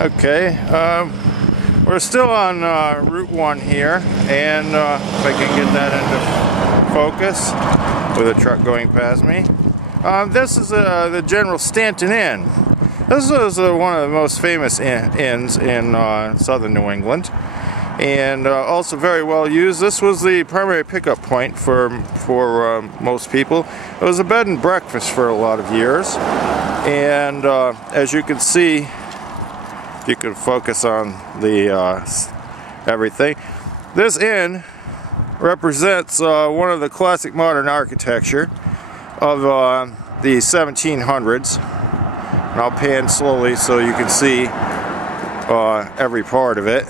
Okay, we're still on Route 1 here, and if I can get that into focus with a truck going past me. This is the General Stanton Inn. This is one of the most famous inns in southern New England, and also very well used. This was the primary pickup point for most people. It was a bed and breakfast for a lot of years, and as you can see, you can focus on the everything. This inn represents one of the classic modern architecture of the 1700s. And I'll pan slowly so you can see every part of it.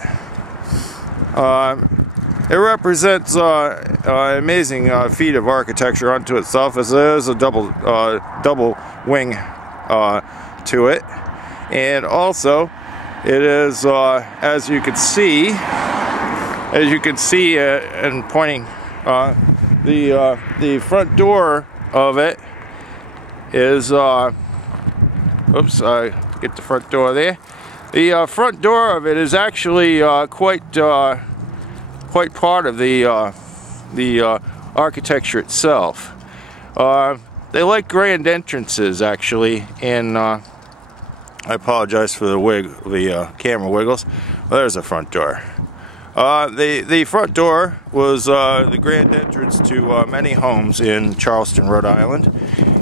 It represents an amazing feat of architecture unto itself, as there is a double wing to it, and also it is, as you can see, and pointing, the front door of it is, oops, I get the front door there. The front door of it is actually quite part of the architecture itself. They like grand entrances, actually, and I apologize for the camera wiggles. Well, there's the front door. The front door was the grand entrance to many homes in Charlestown, Rhode Island,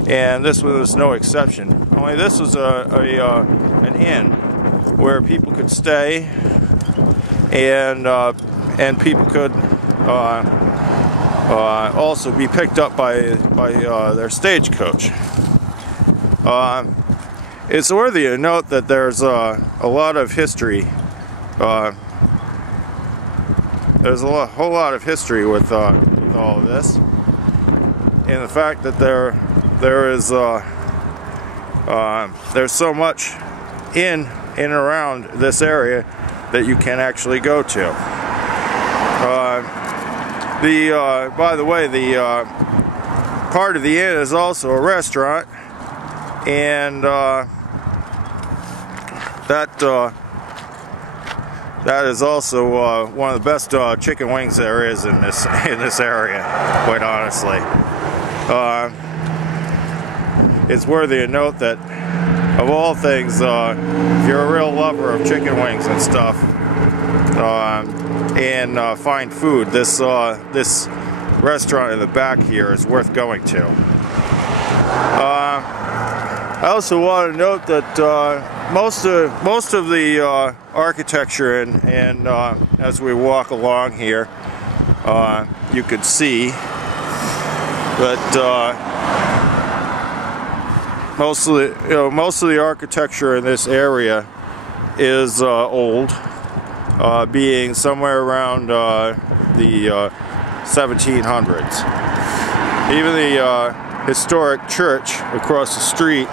and this was no exception. Only this was an inn where people could stay, and people could also be picked up by their stagecoach. It's worthy of note that there's a lot of history. There's a whole lot of history with all of this, and the fact that there's so much in and around this area that you can actually go to. By the way, the part of the inn is also a restaurant, and that is also one of the best chicken wings there is in this area, quite honestly. It's worthy of note that, of all things, if you're a real lover of chicken wings and stuff, and fine food, this restaurant in the back here is worth going to. I also want to note that most of the architecture and as we walk along here, you could see that most of the architecture in this area is old, being somewhere around the 1700s. Even the historic church across the street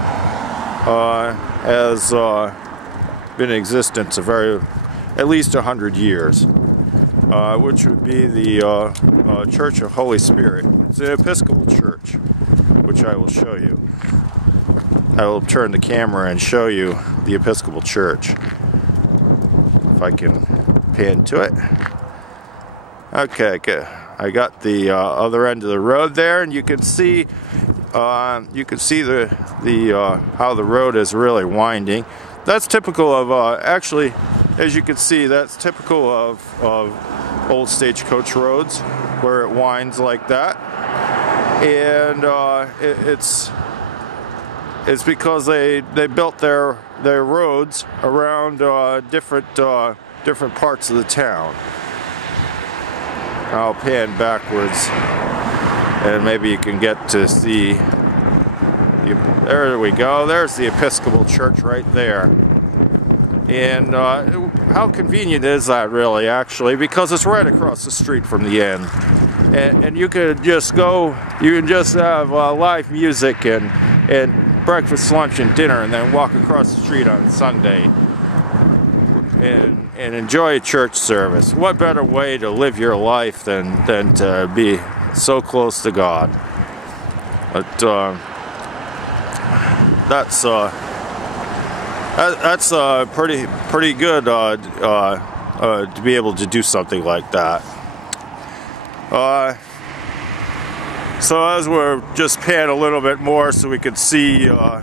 has been in existence at least 100 years, which would be the Church of Holy Spirit. It's an Episcopal church, which I will show you. I will turn the camera and show you the Episcopal church, if I can pan to it. Okay, good. I got the other end of the road there, and you can see how the road is really winding. That's typical of actually, as you can see, that's typical of old stagecoach roads, where it winds like that, and it's because they built their roads around different parts of the town. I'll pan backwards, and maybe you can get to see. There we go. There's the Episcopal church right there. And how convenient is that, really, actually? Because it's right across the street from the inn, and you could just go. You can just have live music and breakfast, lunch, and dinner, and then walk across the street on Sunday and enjoy a church service. What better way to live your life than to be so close to God? But that's That's pretty good to be able to do something like that. So as we're just pan a little bit more so we could see the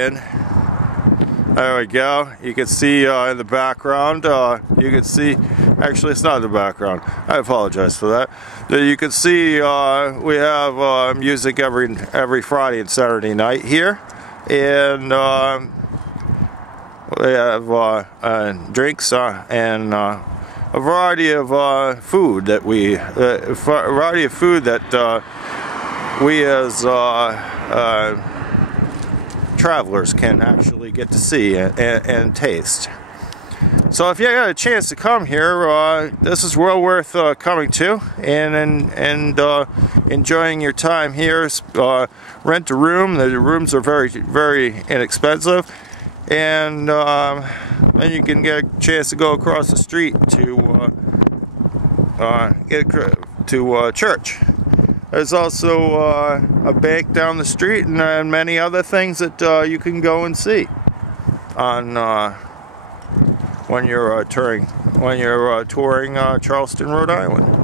inn. There we go. You can see in the background. You can see. Actually, it's not in the background. I apologize for that. You can see we have music every Friday and Saturday night here, and we have drinks and a variety of food that we as travelers can actually get to see and taste. So if you got a chance to come here, this is well worth coming to and enjoying your time here. Rent a room. The rooms are very inexpensive, and then you can get a chance to go across the street to church. There's also a bank down the street and many other things that you can go and see on when you're touring Charleston, Rhode Island.